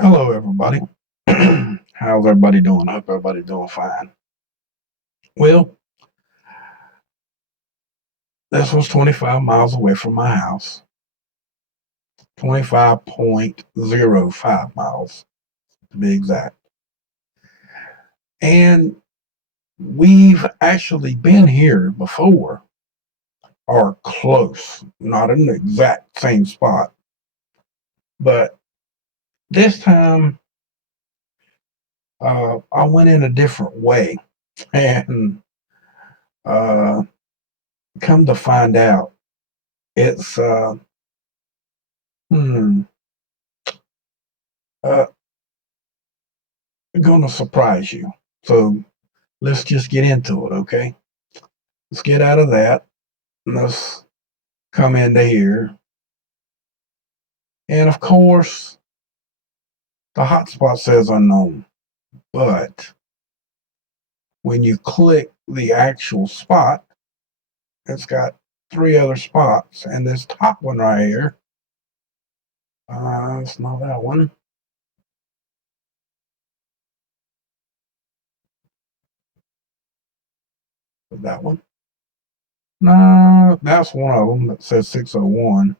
Hello, everybody. How's everybody doing? I hope everybody doing fine. Well, this was 25 miles away from my house, 25.05 miles to be exact. And we've actually been here before, or close, not in the exact same spot. But this time, I went in a different way. And uh, come to find out, it's hmm, uh, going to surprise you. So let's just get into it, okay? Let's get out of that. And let's come into here. And of course, the hotspot says unknown. But when you click the actual spot, it's got three other spots. And this top one right here, it's not that one. That one? No, that's one of them that says 601.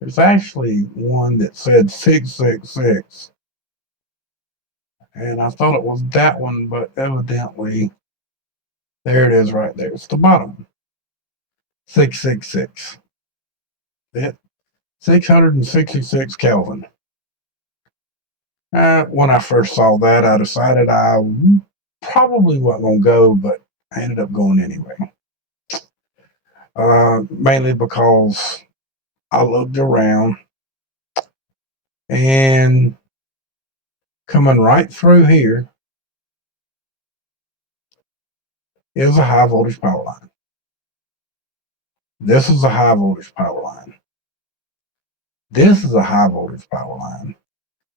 There's actually one that said 666. And I thought it was that one, but evidently, there it is right there. It's the bottom. 666. It 666 Kelvin. When I first saw that, I decided I probably wasn't going to go, but I ended up going anyway. Mainly because I looked around and coming right through here is a high voltage power line. This is a high voltage power line. This is a high voltage power line.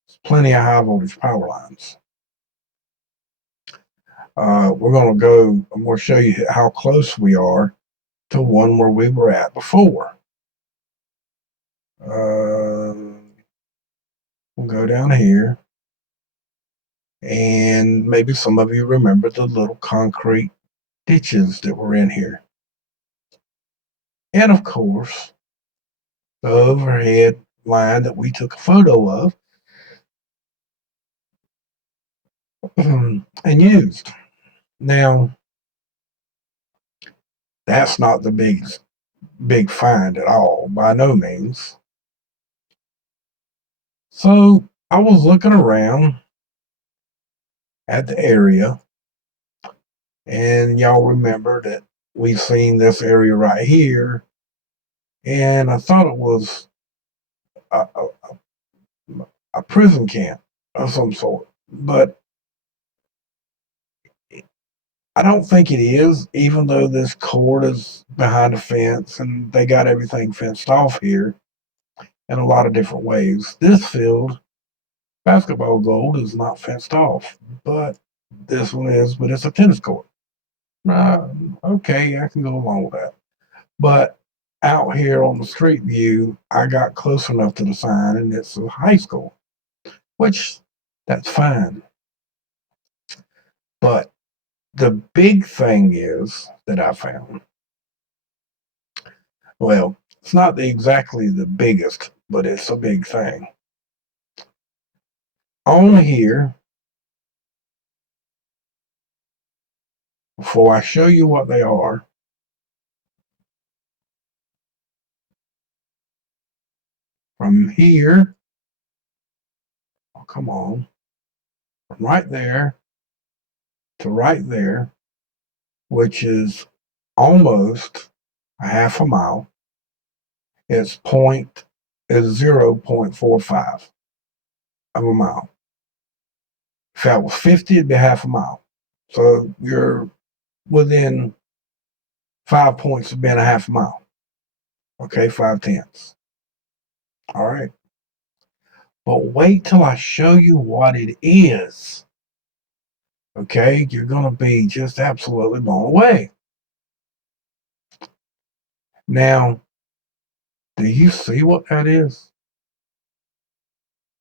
There's plenty of high voltage power lines. We're going to go, I'm going to show you how close we are to one where we were at before. We'll go down here. And maybe some of you remember the little concrete ditches that were in here. And of course, the overhead line that we took a photo of and used. Now, that's not the big find at all, by no means. So I was looking around at the area, and y'all remember that we've seen this area right here, and I thought it was a, a prison camp of some sort, but I don't think it is, even though this court is behind a fence and they got everything fenced off here in a lot of different ways. This field, basketball gold, is not fenced off, but this one is, but it's a tennis court. Okay, I can go along with that. But out here on the street view, I got close enough to the sign and it's a high school, which that's fine. But the big thing is that I found, well, it's not exactly the biggest, but it's a big thing. On here, before I show you what they are, from here, oh, come on, from right there to right there, which is almost a half a mile, is 0.45 of a mile. If that was 50, it'd be half a mile. So you're within 5 points of being a half a mile. Okay, 5/10. All right. But wait till I show you what it is. Okay, you're going to be just absolutely blown away. Now, do you see what that is?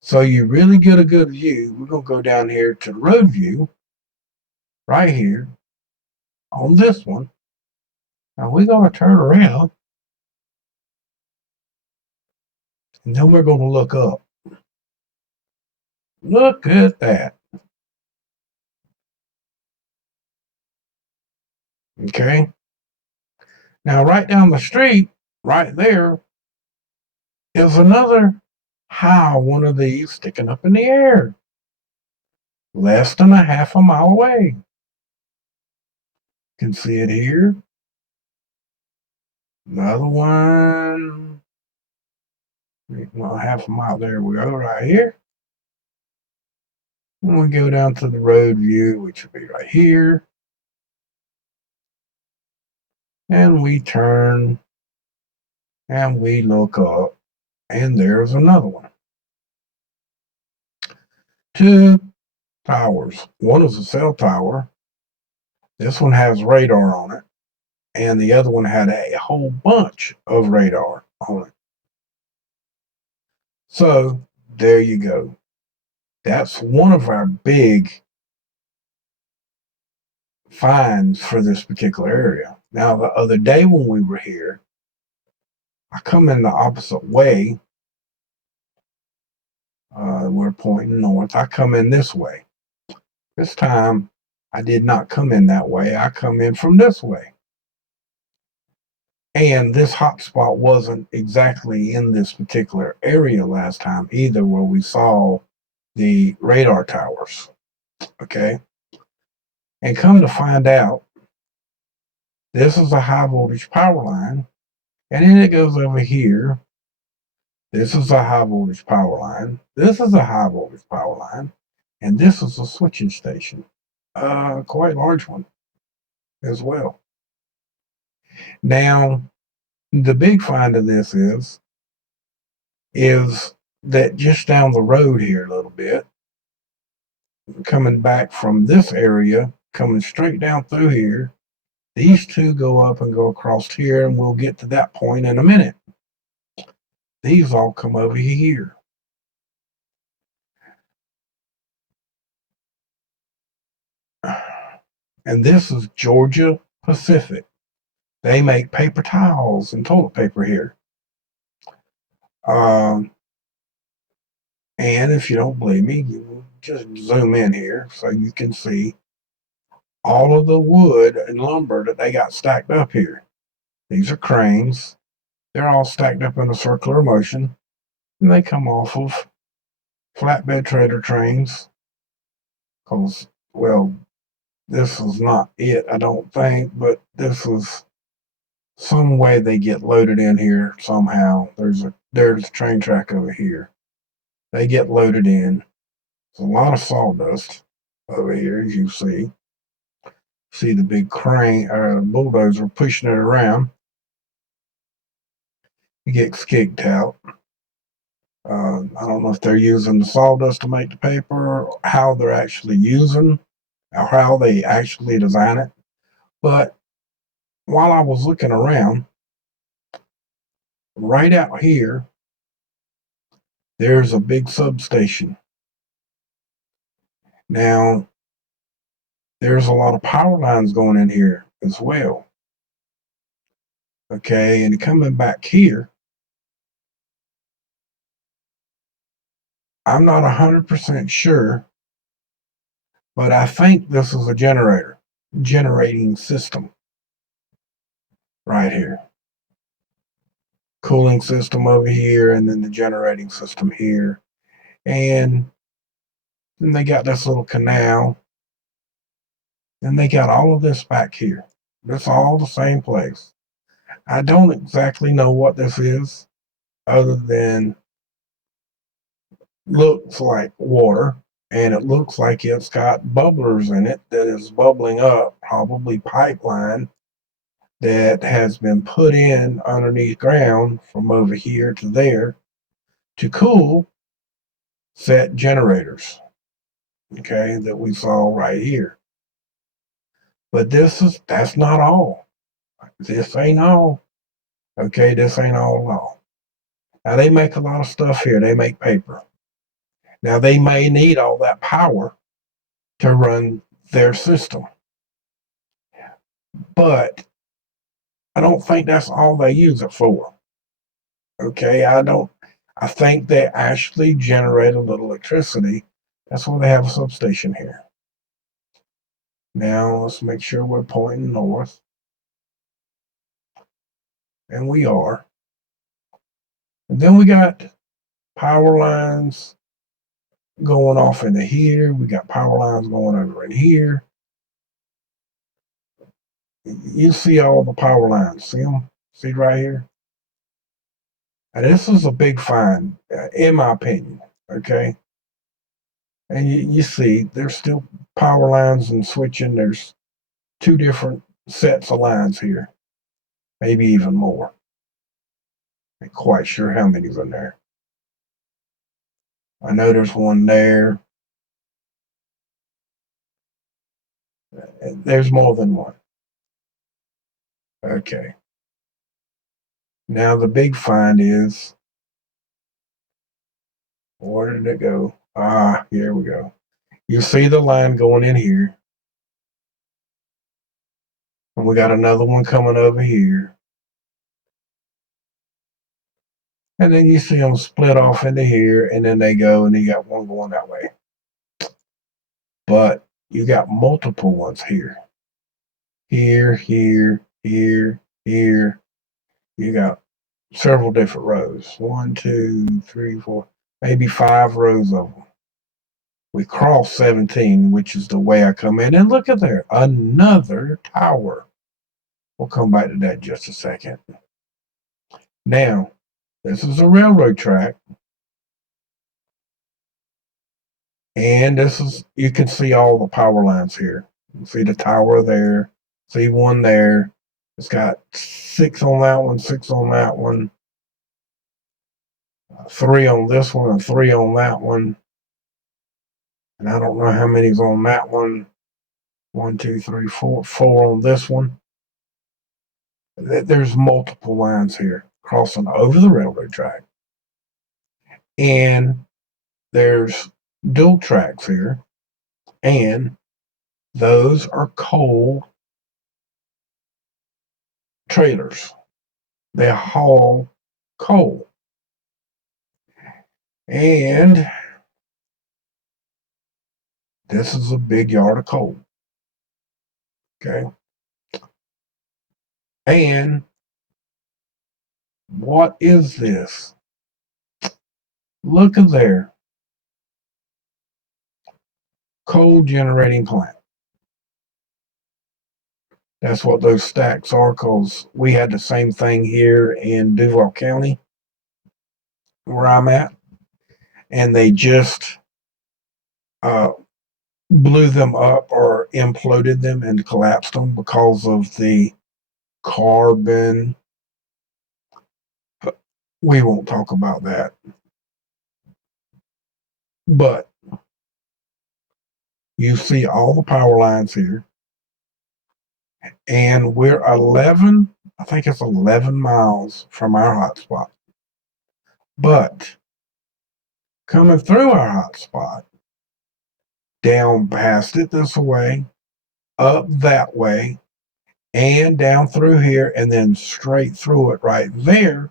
So you really get a good view. We're going to go down here to road view, right here, on this one. Now we're going to turn around, and then we're going to look up. Look at that. Okay. Now, right down the street, right there, is another one of these sticking up in the air, less than a half a mile away. You can see it here. Another one. Well, half a mile. There we go, right here. And we go down to the road view, which will be right here. And we turn and we look up, and there's another one. Two towers. One is a cell tower. This one has radar on it, and the other one had a whole bunch of radar on it. So there you go. That's one of our big finds for this particular area. Now, the other day when we were here, I come in the opposite way. We're pointing north. I come in this way. This time, I did not come in that way. I come in from this way. And this hotspot wasn't exactly in this particular area last time either, where we saw the radar towers. Okay. And come to find out, this is a high voltage power line. And then it goes over here. This is a high voltage power line. This is a high voltage power line. And this is a switching station. Quite large one as well. Now, the big find of this is that just down the road here a little bit, coming back from this area, coming straight down through here, these two go up and go across here, and we'll get to that point in a minute. These all come over here. And this is Georgia Pacific. They make paper towels and toilet paper here. And if you don't believe me, you just zoom in here so you can see all of the wood and lumber that they got stacked up here. These are cranes. They're all stacked up in a circular motion, and they come off of flatbed trailer trains. Because, well, this is not it, I don't think, but this is some way they get loaded in here somehow. There's a train track over here. They get loaded in. There's a lot of sawdust over here, as you see. See the big crane or bulldozer pushing it around. It gets kicked out. I don't know if they're using the sawdust to make the paper, or how they're actually using, or how they actually design it. But while I was looking around, right out here, there's a big substation. Now, there's a lot of power lines going in here as well. Okay, and coming back here, I'm not 100% sure, but I think this is a generating system right here. Cooling system over here, and then the generating system here. And then they got this little canal. And they got all of this back here. It's all the same place. I don't exactly know what this is, other than looks like water, and it looks like it's got bubblers in it that is bubbling up, probably pipeline that has been put in underneath ground from over here to there to cool set generators, okay, that we saw right here. But that's not all. This ain't all. Okay, this ain't all law. Now they make a lot of stuff here. They make paper. Now they may need all that power to run their system, but I don't think that's all they use it for. Okay, I think they actually generate a little electricity. That's why they have a substation here. Now let's make sure we're pointing north. And we are. And then we got power lines going off into here. We got power lines going over in here. You see all the power lines. See them? See right here? And this is a big find, in my opinion. Okay. And you see, there's still power lines and switching. There's two different sets of lines here, maybe even more. Not quite sure how many's in there. I know there's one there. There's more than one. Okay. Now the big find is, where did it go? Ah, here we go. You see the line going in here. And we got another one coming over here. And then you see them split off into here, and then they go, and you got one going that way. But you got multiple ones here. Here, here, here, here. You got several different rows. 1, 2, 3, 4, maybe 5 rows of them. We cross 17, which is the way I come in. And look at there, another tower. We'll come back to that in just a second. Now, this is a railroad track. And this is, you can see all the power lines here. You can see the tower there, see one there. It's got 6 on that one, 6 on that one, 3 on this one, and 3 on that one. And I don't know how many's on that one. 1, 2, 3, 4, 4 on this one. There's multiple lines here crossing over the railroad track. And there's dual tracks here. And those are coal trailers. They haul coal. And this is a big yard of coal. Okay. And what is this? Look at there. Coal generating plant. That's what those stacks are, because we had the same thing here in Duval County, where I'm at. And they just blew them up or imploded them and collapsed them because of the carbon. We won't talk about that. But you see all the power lines here. And we're 11, I think it's 11 miles from our hotspot. But coming through our hotspot, down past it this way, up that way, and down through here, and then straight through it right there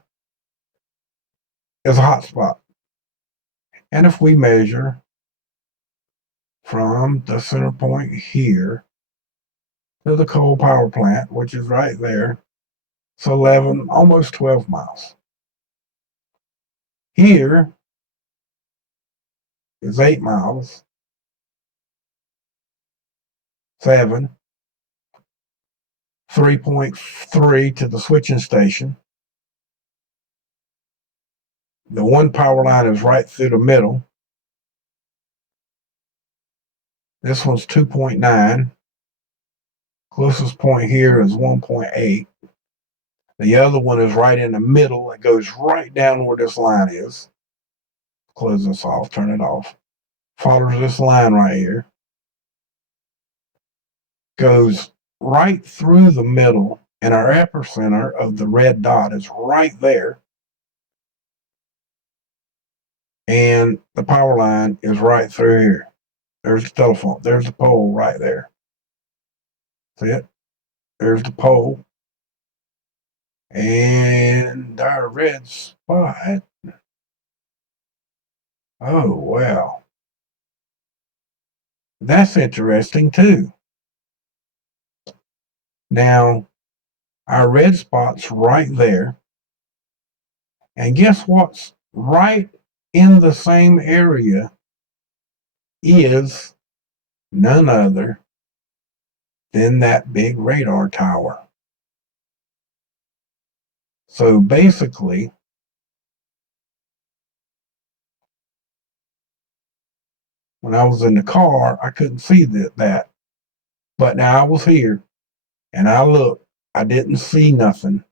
is a hotspot. And if we measure from the center point here to the coal power plant, which is right there, it's 11, almost 12 miles. Here is 8 miles, 7, 3.3 to the switching station. The one power line is right through the middle. This one's 2.9. Closest point here is 1.8. The other one is right in the middle. It goes right down where this line is. Close this off, turn it off. Follows this line right here. Goes right through the middle And our epicenter of the red dot is right there. And the power line is right through here. There's the telephone. There's the pole right there. See it? There's the pole. And our red spot. Oh, wow. That's interesting too. Now, our red spot's right there. And guess what's right in the same area is none other than that big radar tower. So basically, when I was in the car, I couldn't see that. But now I was here and I looked. I didn't see nothing.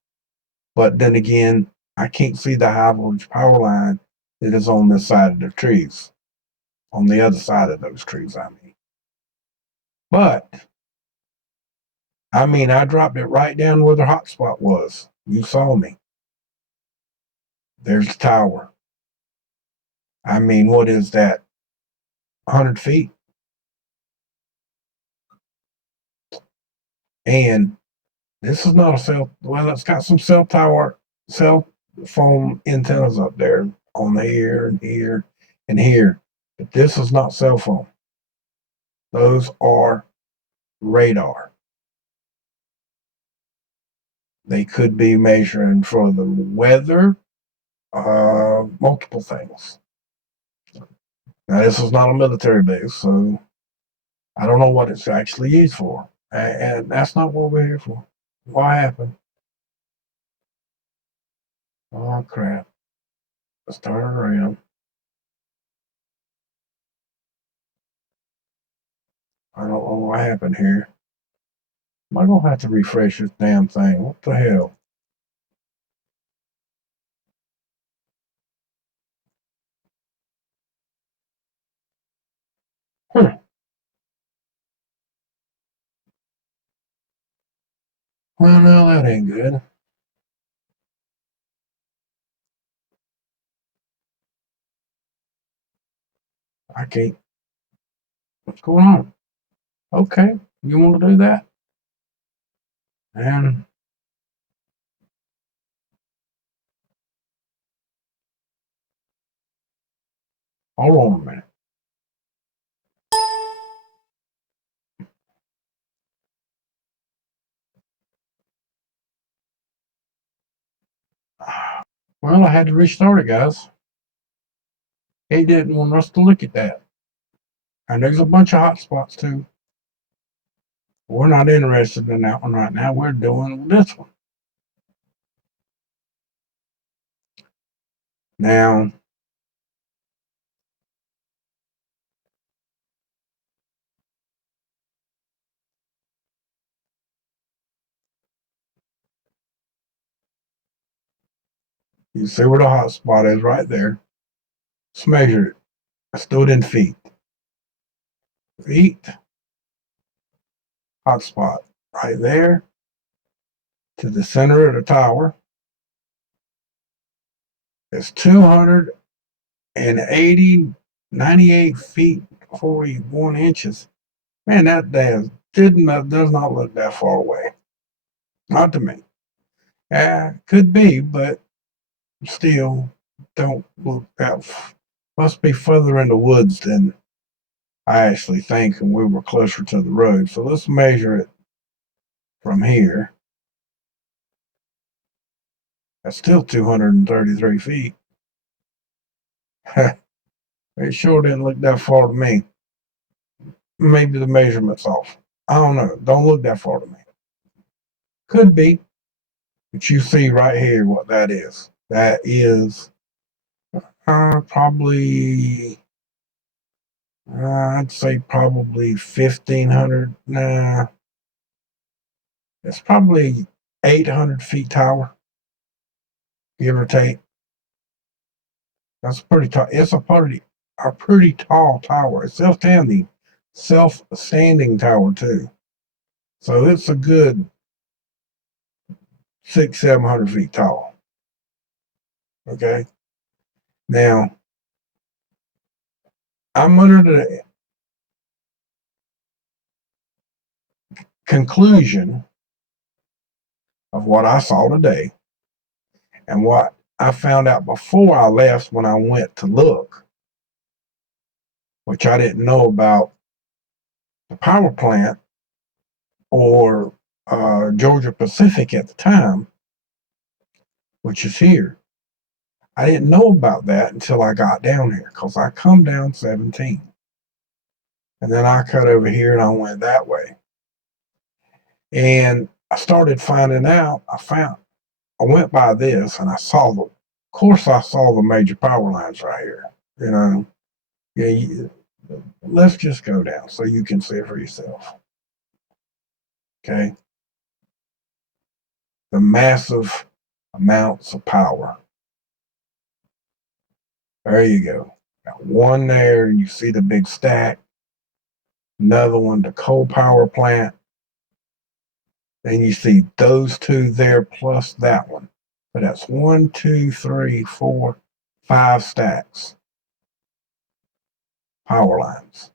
But then again, I can't see the high voltage power line that is on this side of the trees. On the other side of those trees, I mean. But, I mean, I dropped it right down where the hotspot was. You saw me. There's the tower. I mean, what is that? 100 feet? And this is not a cell. Well, it's got some cell phone antennas up there on here and here and here. But this is not cell phone. Those are radar. They could be measuring for the weather, multiple things. Now, this is not a military base, so I don't know what it's actually used for. And that's not what we're here for. What happened? Oh, crap. Let's turn around. I don't know what happened here. Am I going to have to refresh this damn thing? What the hell? Well, no, that ain't good. I can't. What's going on? Okay, you want to do that? And hold on a minute. Well, I had to restart it, guys. He didn't want us to look at that. And there's a bunch of hot spots too. We're not interested in that one right now. We're doing this one. Now, you see where the hot spot is right there. Let's measure it. Let's do it in feet. Feet, hot spot right there to the center of the tower. It's 280, 98 feet, 41 inches. Man, that does not look that far away. Not to me. Could be, but still don't look that. Must be further in the woods than I actually think, and we were closer to the road. So let's measure it from here. That's still 233 feet. It sure didn't look that far to me. Maybe the measurement's off. I don't know. Don't look that far to me. Could be. But you see right here what that is. That is probably, I'd say probably 1,500. Nah, it's probably 800 feet tower, give or take. That's pretty tall. It's a pretty tall tower. It's self-standing tower too. So it's a good 700 feet tall. Okay. Now, I'm under the conclusion of what I saw today and what I found out before I left when I went to look, which I didn't know about the power plant or Georgia Pacific at the time, which is here. I didn't know about that until I got down here because I come down 17. And then I cut over here and I went that way. And I started finding out, I went by this and I saw the major power lines right here. You know, yeah, let's just go down so you can see it for yourself. Okay. The massive amounts of power. There you go. Got one there, and you see the big stack. Another one, the coal power plant. Then you see those two there plus that one. So that's 1, 2, 3, 4, 5 stacks. Power lines.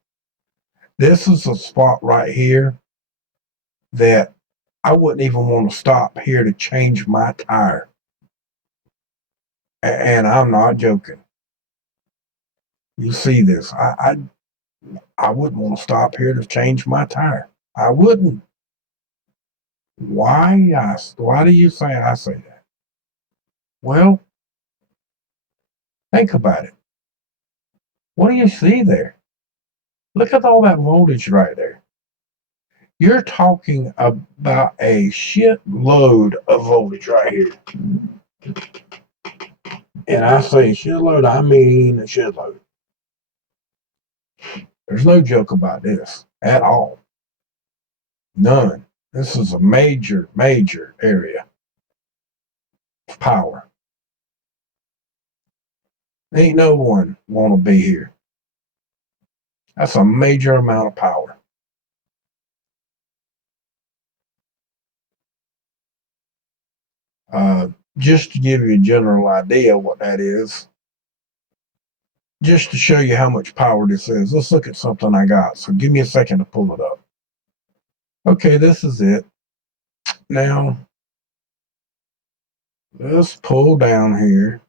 This is a spot right here that I wouldn't even want to stop here to change my tire. And I'm not joking. You see this. I wouldn't want to stop here to change my tire. I wouldn't. Why do you say I say that? Well, think about it. What do you see there? Look at all that voltage right there. You're talking about a shitload of voltage right here. And I say shitload, I mean a shitload. There's no joke about this at all. None. This is a major, major area of power. Ain't no one want to be here. That's a major amount of power. Just to give you a general idea what that is, just to show you how much power this is, let's look at something I got. So give me a second to pull it up. Okay, this is it. Now, let's pull down here.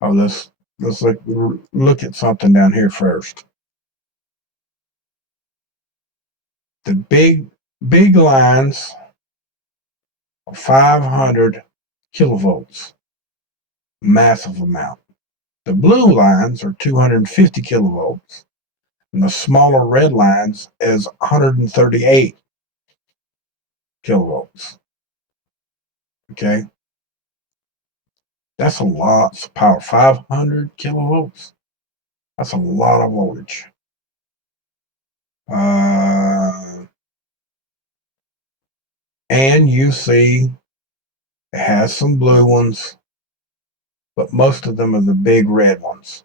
Oh, let's look at something down here first. The big lines are 500 kilovolts, massive amount. The blue lines are 250 kilovolts, and the smaller red lines is 138 kilovolts. Okay, that's a lot of power. 500 kilovolts. That's a lot of voltage. And you see it has some blue ones, but most of them are the big red ones.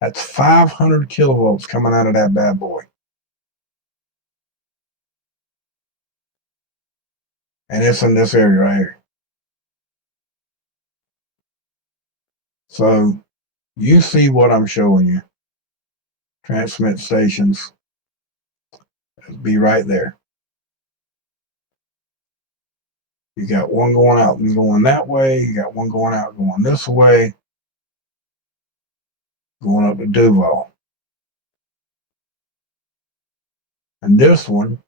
That's 500 kilovolts coming out of that bad boy. And it's in this area right here. So you see what I'm showing you. Transmit stations. It'll be right there. You got one going out and going that way. You got one going out going this way. Going up to Duval. And this one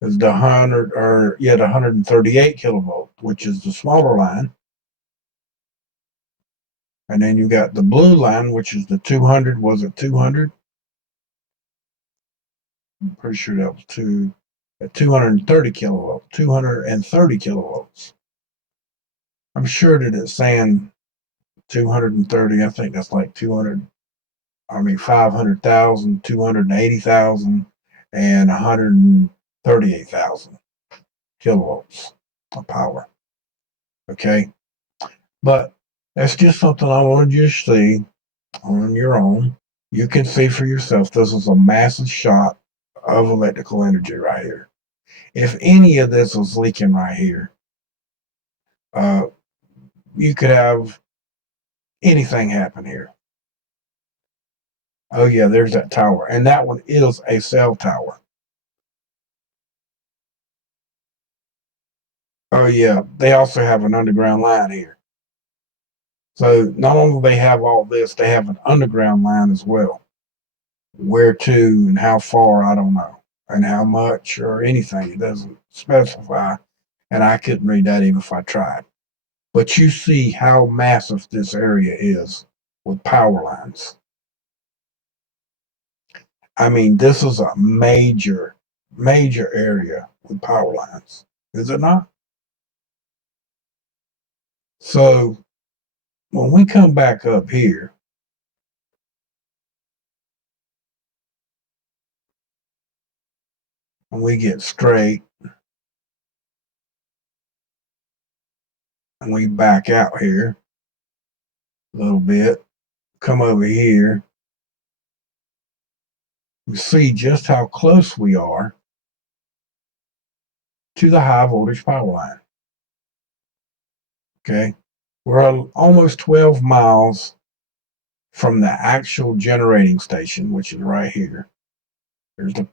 is the 138 kilovolt, which is the smaller line. And then you got the blue line, which is the 200. Was it 200? I'm pretty sure that was 230 kilovolts. 230 kilovolts. I'm sure that it's saying 230. I think that's like 500,000, 280,000, and 138,000 kilovolts of power. Okay. But that's just something I wanted you to see on your own. You can see for yourself, this is a massive shot of electrical energy right here. If any of this was leaking right here, you could have anything happen here. Oh yeah, there's that tower. And that one is a cell tower. Oh yeah, they also have an underground line here. So not only do they have all this, they have an underground line as well. Where to and how far, I don't know. And how much or anything, it doesn't specify. And I couldn't read that even if I tried. But you see how massive this area is with power lines. I mean, this is a major area with power lines, is it not? So when we come back up here, and we get straight, and we back out here a little bit, come over here, we see just how close we are to the high voltage power line. Okay, we're almost 12 miles from the actual generating station, which is right here. There's the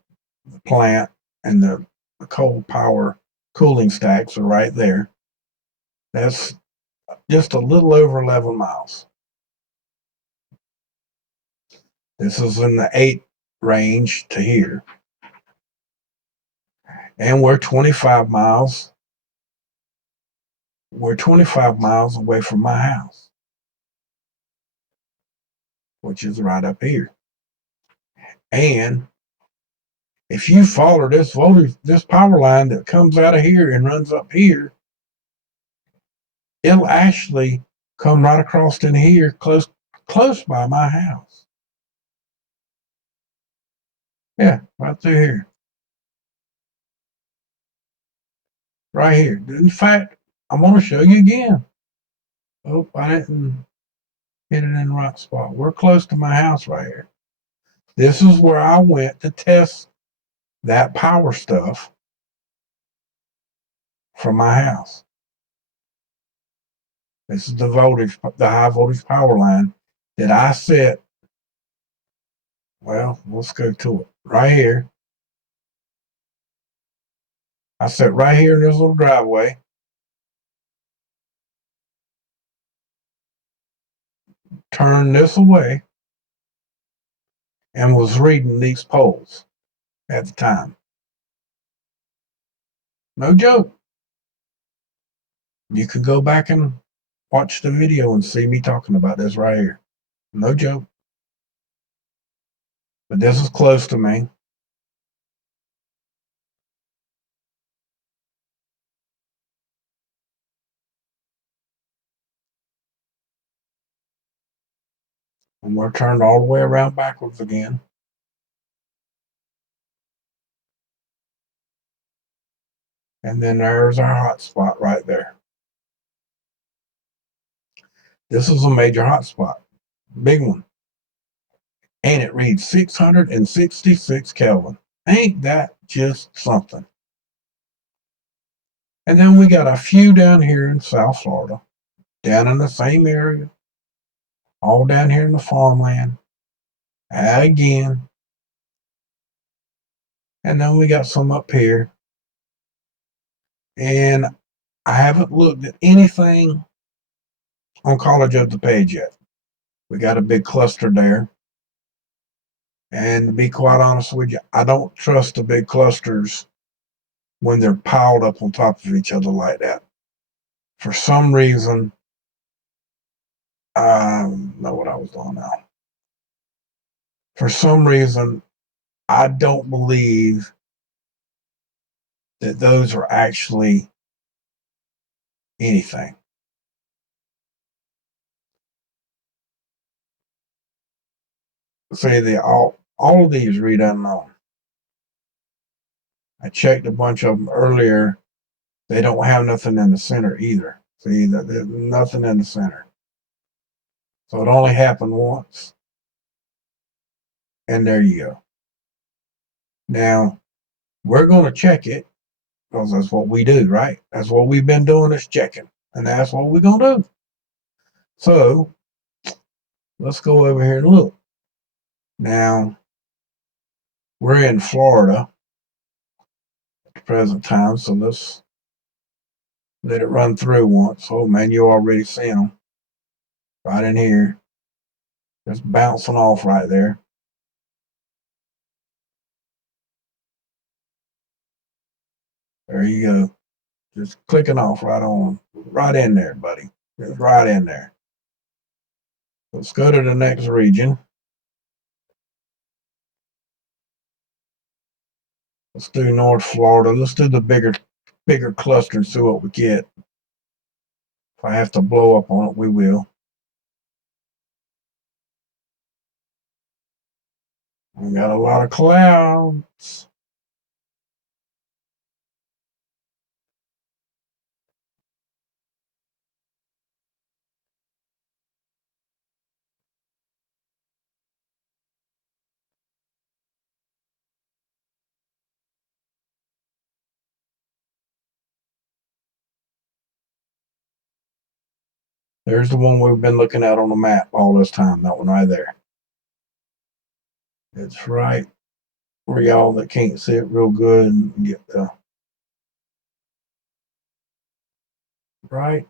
plant, and the coal power cooling stacks are right there. That's just a little over 11 miles. This is in the 8 range to here. And we're 25 miles. We're 25 miles away from my house, which is right up here. And if you follow this voltage, this power line that comes out of here and runs up here, it'll actually come right across in here, close by my house. Yeah, right through here. Right here. In fact, I'm going to show you again. Oh, I didn't hit it in the right spot. We're close to my house right here. This is where I went to test that power stuff from my house. This is the voltage, the high voltage power line that I set. Well, let's go to it. Right here. I set right here in this little driveway. Turned this away and was reading these poles at the time. No joke. You can go back and watch the video and see me talking about this right here. No joke. But this is close to me. And we're turned all the way around backwards again. And then there's our hot spot right there. This is a major hot spot. Big one. And it reads 666 Kelvin. Ain't that just something? And then we got a few down here in South Florida, down in the same area, all down here in the farmland. Again. And then we got some up here. And I haven't looked at anything on College of DuPage yet. We got a big cluster there. And to be quite honest with you, I don't trust the big clusters when they're piled up on top of each other like that. For some reason, I don't know what I was doing now. For some reason, I don't believe that those are actually anything. Say they all of these read unknown. I checked a bunch of them earlier. They don't have nothing in the center either. See, there's nothing in the center. So it only happened once. And there you go. Now, we're going to check it because that's what we do, right? That's what we've been doing, is checking, and that's what we're gonna do. So let's go over here and look. Now we're in Florida at the present time, so let's let it run through once. Oh man, you already see them right in here, just bouncing off right there. There you go. Just clicking off right in there, buddy. Just right in there. Let's go to the next region. Let's do North Florida. Let's do the bigger cluster and see what we get. If I have to blow up on it, we will. We got a lot of clouds. There's the one we've been looking at on the map all this time. That one right there. It's right for y'all that can't see it real good and get the right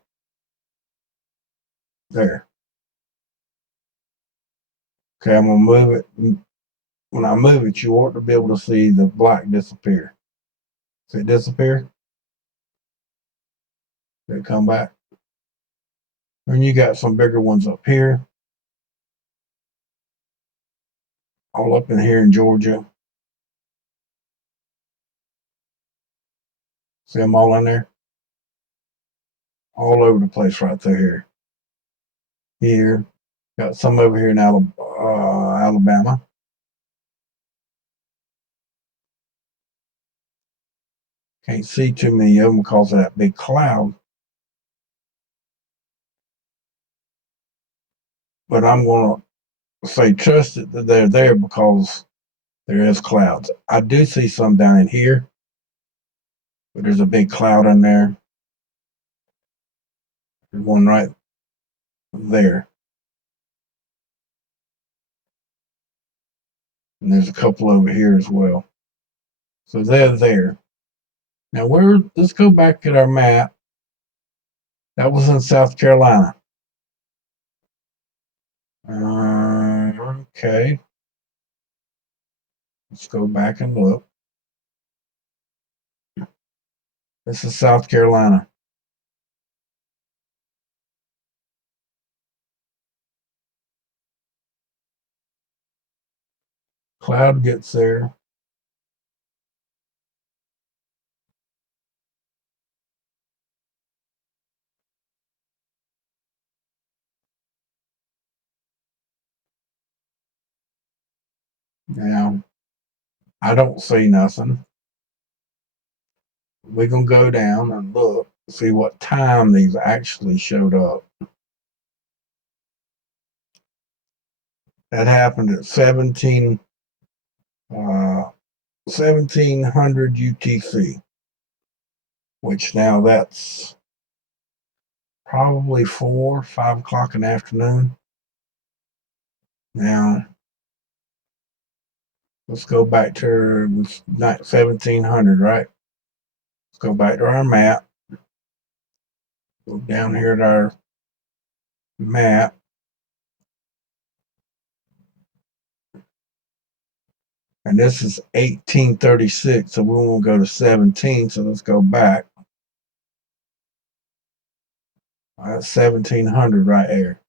there. Okay, I'm gonna move it. When I move it, you ought to be able to see the black disappear. See it disappear? They come back. And you got some bigger ones up here. All up in here in Georgia. See them all in there? All over the place right through here. Here. Got some over here in Alabama. Can't see too many of them because of that big cloud. But I'm going to say trust it that they're there because there is clouds. I do see some down in here, but there's a big cloud in there. There's one right there. And there's a couple over here as well. So they're there. Now let's go back at our map. That was in South Carolina. Okay. Let's go back and look. This is South Carolina. Cloud gets there. Now, I don't see nothing. We're going to go down and look, see what time these actually showed up. That happened at 1700 UTC, which now that's probably 5 o'clock in the afternoon. Now, let's go back to 1700, right? Let's go back to our map. Go down here at our map. And this is 1836, so we won't go to 17, so let's go back. That's 1700 right here.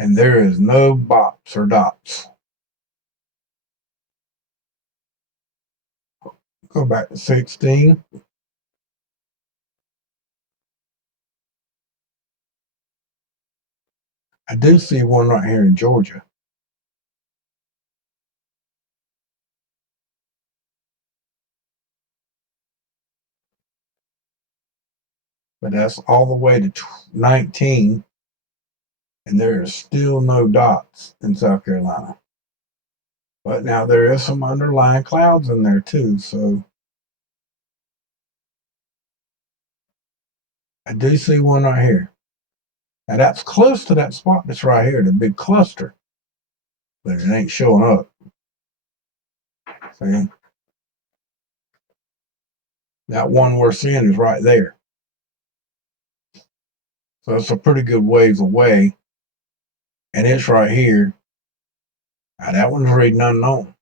And there is no bops or dots. Go back to 16. I do see one right here in Georgia. But that's all the way to 19. And there is still no dots in South Carolina. But now there is some underlying clouds in there too. So I do see one right here. Now that's close to that spot that's right here, the big cluster, but it ain't showing up. See? That one we're seeing is right there. So it's a pretty good ways away. And it's right here. Now that one's reading unknown.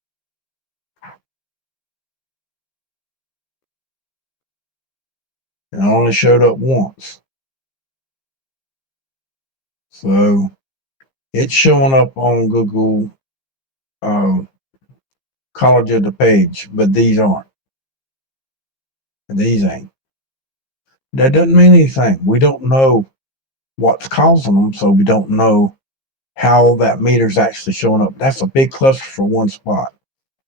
And it only showed up once. So it's showing up on Google College of the Page, but these aren't. And these ain't. That doesn't mean anything. We don't know what's causing them, so we don't know how that meter's actually showing up. That's a big cluster for one spot.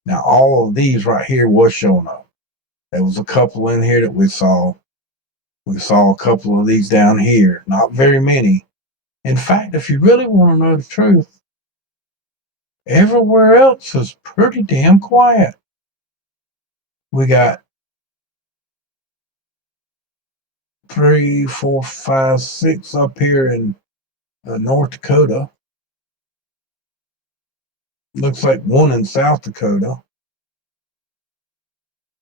Now, all of these right here was showing up. There was a couple in here that we saw. We saw a couple of these down here. Not very many. In fact, if you really want to know the truth, everywhere else is pretty damn quiet. We got 3, 4, 5, 6 up here in North Dakota. Looks like one in South Dakota.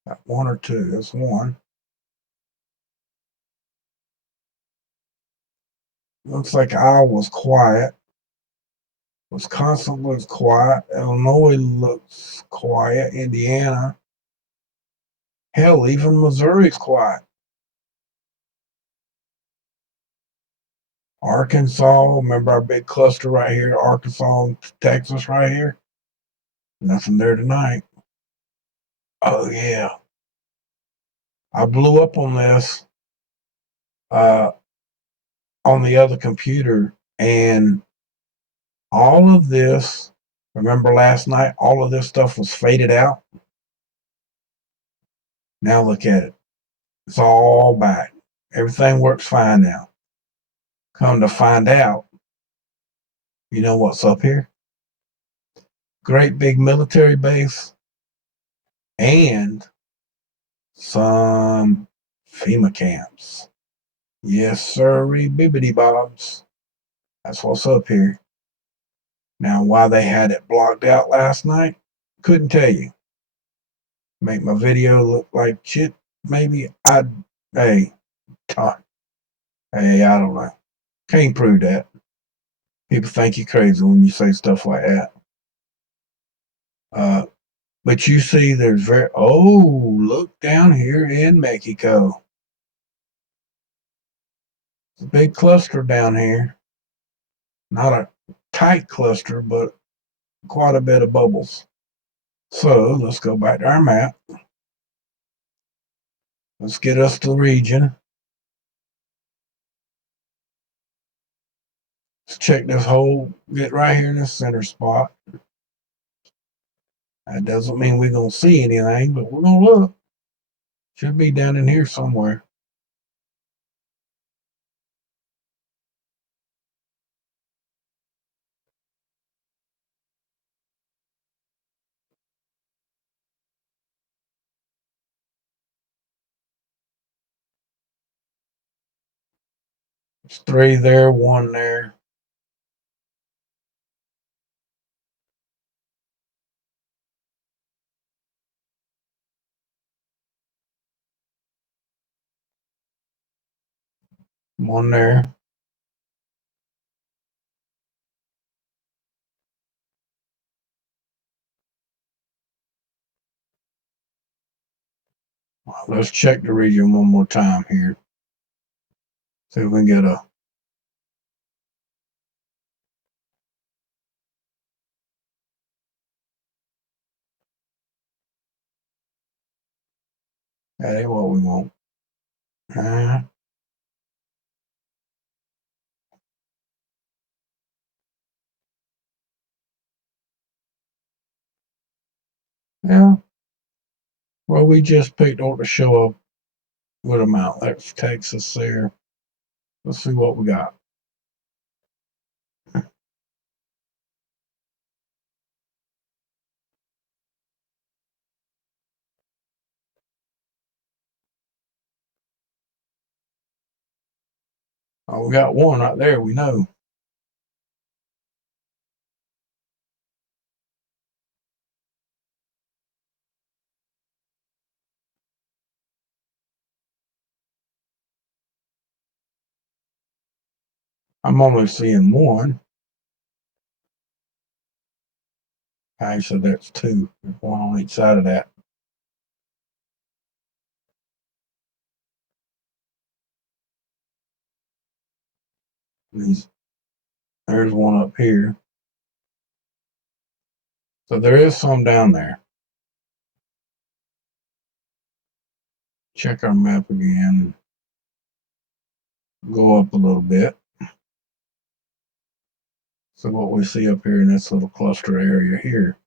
Got 1 or 2. That's one. Looks like Iowa's quiet. Wisconsin looks quiet. Illinois looks quiet. Indiana. Hell, even Missouri's quiet. Arkansas, remember our big cluster right here? Arkansas and Texas right here? Nothing there tonight. Oh, yeah. I blew up on this on the other computer, and all of this, remember last night, all of this stuff was faded out. Now look at it. It's all back. Everything works fine now. Come to find out, you know what's up here? Great big military base and some FEMA camps. Yes, sirree, bibbity bobs. That's what's up here. Now, why they had it blocked out last night, couldn't tell you. Make my video look like shit, maybe. Hey, hey, I don't know. Can't prove that. People think you're crazy when you say stuff like that. But you see, look down here in Mexico. It's a big cluster down here. Not a tight cluster, but quite a bit of bubbles. So let's go back to our map. Let's get us the region. Let's check this hole, get right here in the center spot. That doesn't mean we're going to see anything, but we're going to look. Should be down in here somewhere. There's 3 there, 1 there. One there. Let's check the region one more time here. See if we can get a. That ain't what we want. Yeah. Well, we just picked on to show up with them out. That takes us there. Let's see what we got. Oh, we got one right there, we know. I'm only seeing one. Actually, that's two. There's one on each side of that. There's one up here. So there is some down there. Check our map again. Go up a little bit. So what we see up here in this little cluster area here.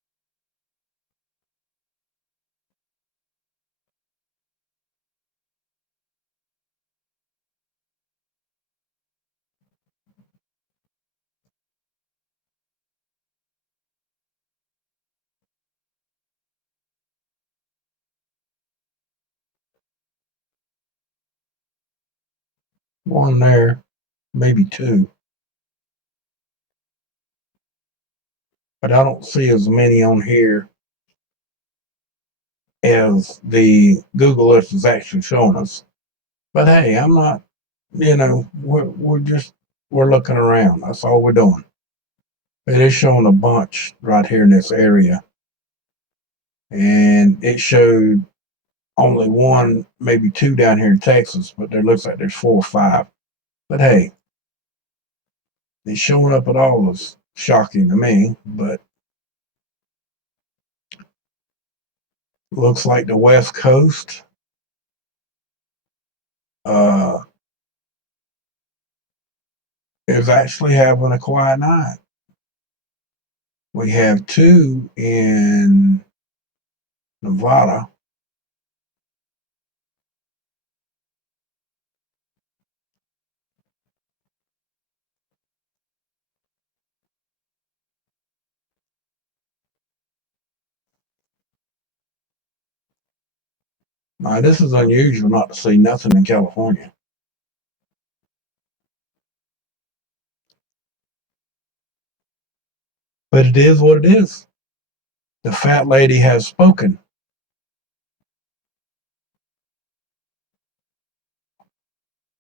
One there, maybe two. But I don't see as many on here as the Google Earth is actually showing us. But hey, I'm not, we're looking around. That's all we're doing. It is showing a bunch right here in this area. And it showed only one, maybe two down here in Texas, but there looks like there's 4 or 5. But hey, it's showing up at all is shocking to me, but looks like the West Coast is actually having a quiet night. We have 2 in Nevada. Now, this is unusual not to see nothing in California. But it is what it is. The fat lady has spoken.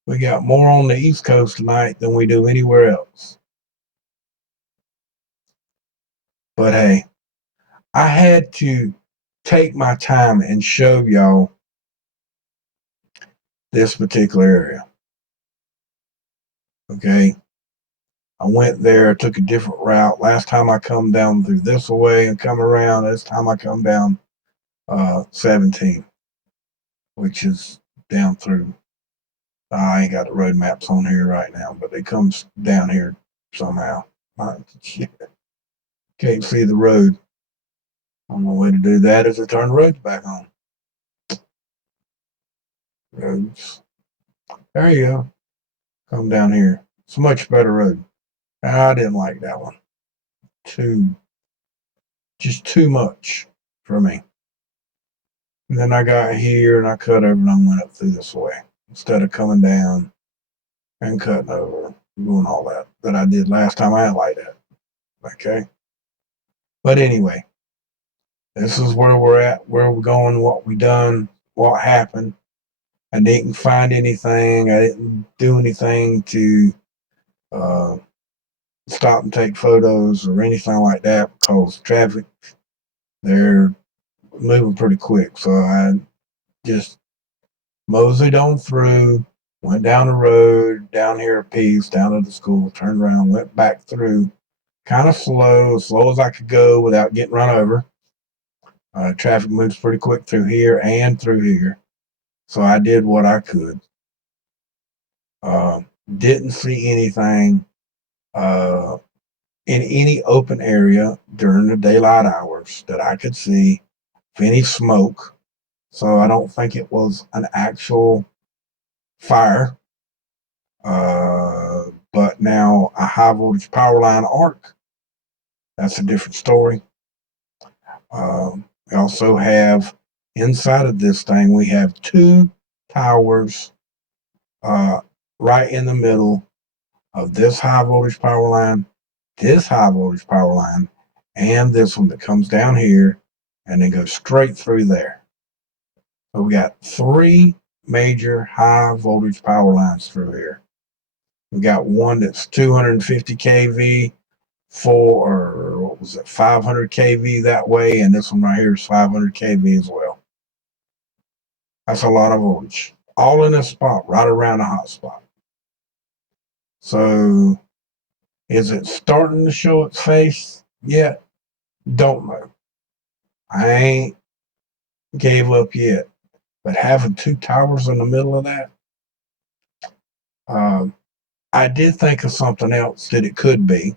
We got more on the East Coast tonight than we do anywhere else. But hey, I had to take my time and show y'all this particular area. Okay. I went there, took a different route. Last time I come down through this way and come around. This time I come down 17, which is down through. I ain't got the road maps on here right now, but it comes down here somehow. Can't see the road. Only way to do that is to turn the roads back on. Roads. There you go. Come down here. It's a much better road. I didn't like that one. Just too much for me. And then I got here and I cut over and I went up through this way instead of coming down and cutting over, doing all that I did last time. I didn't like that. Okay. But anyway, this is where we're at, where we're going, what we done, what happened. I didn't find anything. I didn't do anything to stop and take photos or anything like that because traffic, they're moving pretty quick. So I just moseyed on through, went down the road, down here a piece, down to the school, turned around, went back through, kind of slow as I could go without getting run over. Traffic moves pretty quick through here and through here. So I did what I could. Didn't see anything in any open area during the daylight hours that I could see, any smoke. So I don't think it was an actual fire. But now a high voltage power line arc, that's a different story. We also have inside of this thing, we have 2 towers right in the middle of this high voltage power line, this high voltage power line, and this one that comes down here and then goes straight through there. So we got 3 major high voltage power lines through here. We got one that's 250 kV, 500 kV that way, and this one right here is 500 kV as well. That's a lot of voltage, all in a spot right around the hot spot. So is it starting to show its face yet? Don't know. I ain't gave up yet. But having 2 towers in the middle of that, I did think of something else that it could be.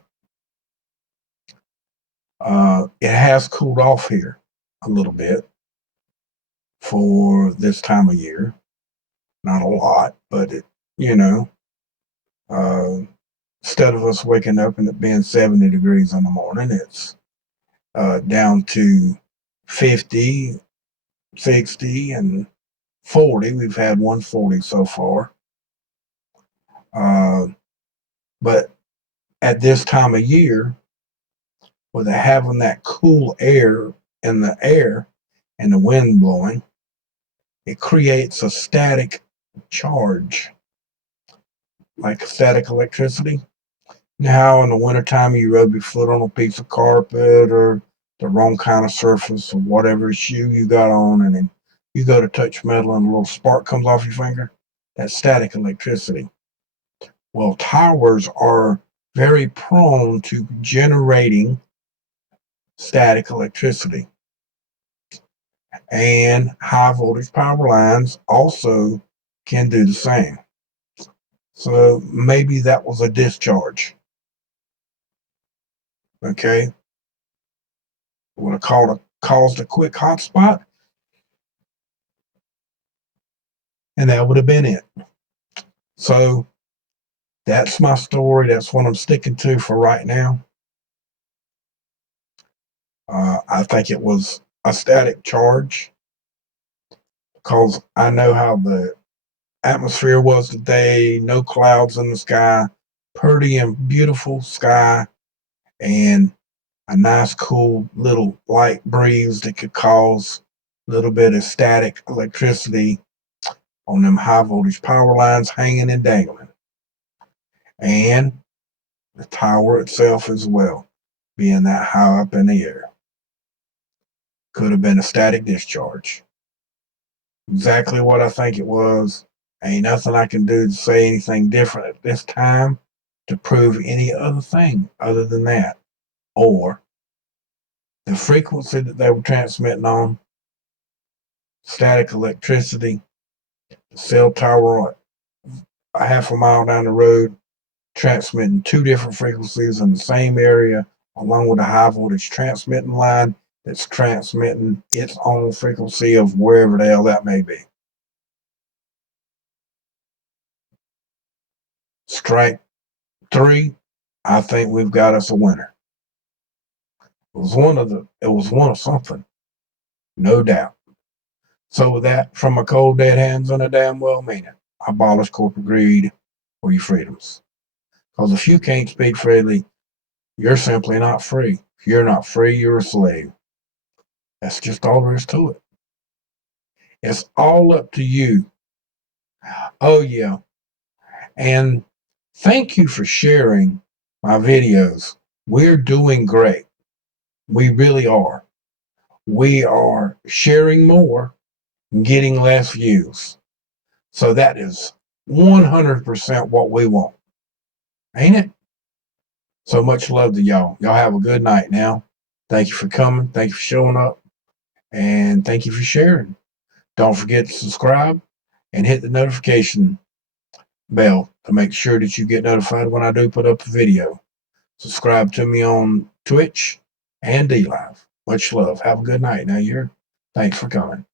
It has cooled off here a little bit for this time of year. Not a lot, but it, instead of us waking up and it being 70 degrees in the morning, it's down to 50, 60, and 40. We've had 140 so far. But at this time of year, with having that cool air in the air and the wind blowing, it creates a static charge, like static electricity. Now in the wintertime you rub your foot on a piece of carpet or the wrong kind of surface or whatever shoe you got on, and then you go to touch metal and a little spark comes off your finger. That's static electricity. Well, towers are very prone to generating static electricity. And high voltage power lines also can do the same. So maybe that was a discharge. Okay. Would have caused a quick hotspot, and that would have been it. So that's my story. That's what I'm sticking to for right now. I think it was a static charge because I know how the atmosphere was today. No clouds in the sky, pretty and beautiful sky, and a nice cool little light breeze that could cause a little bit of static electricity on them high voltage power lines hanging and dangling. And the tower itself as well, being that high up in the air. Could have been a static discharge. Exactly what I think it was. Ain't nothing I can do to say anything different at this time to prove any other thing other than that. Or the frequency that they were transmitting on, static electricity, the cell tower a half a mile down the road, transmitting 2 different frequencies in the same area, along with a high voltage transmitting line that's transmitting its own frequency of wherever the hell that may be. Strike 3, I think we've got us a winner. It was one of something, no doubt. So with that, from my cold dead hands on a damn well meaning, abolish corporate greed for your freedoms. Because if you can't speak freely, you're simply not free. If you're not free, you're a slave. That's just all there is to it. It's all up to you. Oh, yeah. And thank you for sharing my videos. We're doing great. We really are. We are sharing more and getting less views. So that is 100% what we want. Ain't it? So much love to y'all. Y'all have a good night now. Thank you for coming. Thank you for showing up. And thank you for sharing. Don't forget to subscribe and hit the notification bell to make sure that you get notified when I do put up a video. Subscribe to me on Twitch and DLive. Much love. Have a good night. Now thanks for coming.